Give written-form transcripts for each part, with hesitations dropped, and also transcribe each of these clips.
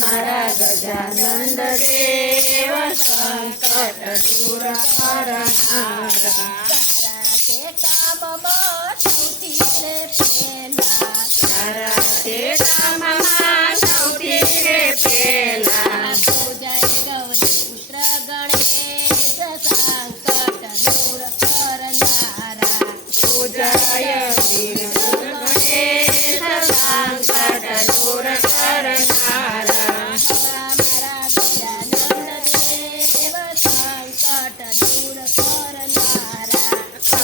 मारा गजानंद देव संकट दूर करनारा तारा ते काम सौथी रे पेला पूजय गौरी पुत्र गणेश संकट दूर करनारा पूजय वीर गणेश संकट दूर करनारा मारा गजानंद देव संकट दूर करनारा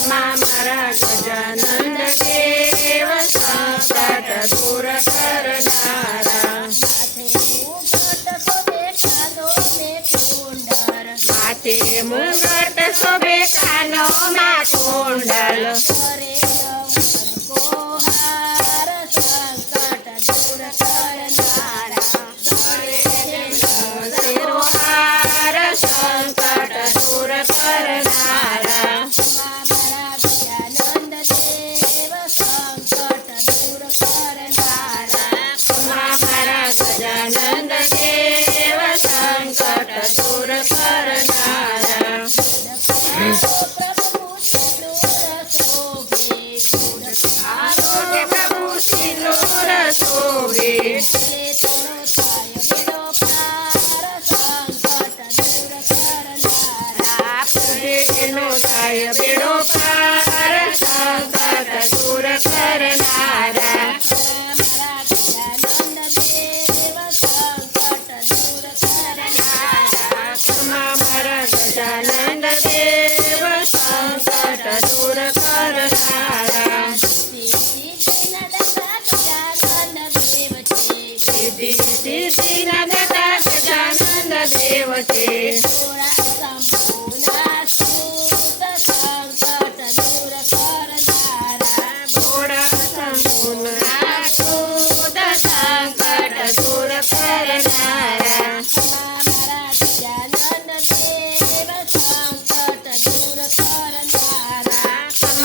मारा गजानंद देव संकट दूर करनारा माथे मुगट शोभे कानो में कुंडल माथे मुगट शोभे कानो में कुंडल संकट दूर करनारा मारा गजानंद देव संकट दूर करनारा मारा गजानंद देव संकट दूर करनारा प्रभु सिंदूर शोभे तेनो थाय बेड़ो पार संकट दूर करनारा मारा गजानंद देव संकट दूर करनारा सिद्धि सिद्धि नंदता गजानंद देव ते घोड़ा संपूर्ण सूद संकट दूर करनारा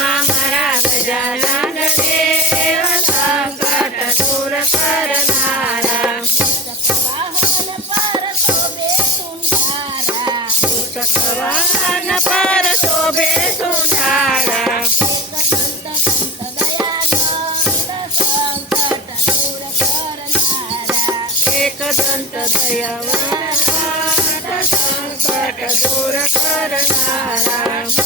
मारा गजानंद देव संकट दूर करनारा चक्रवाहन पर शोभे सुंदरा एक दंत दयावान संकट दूर करनारा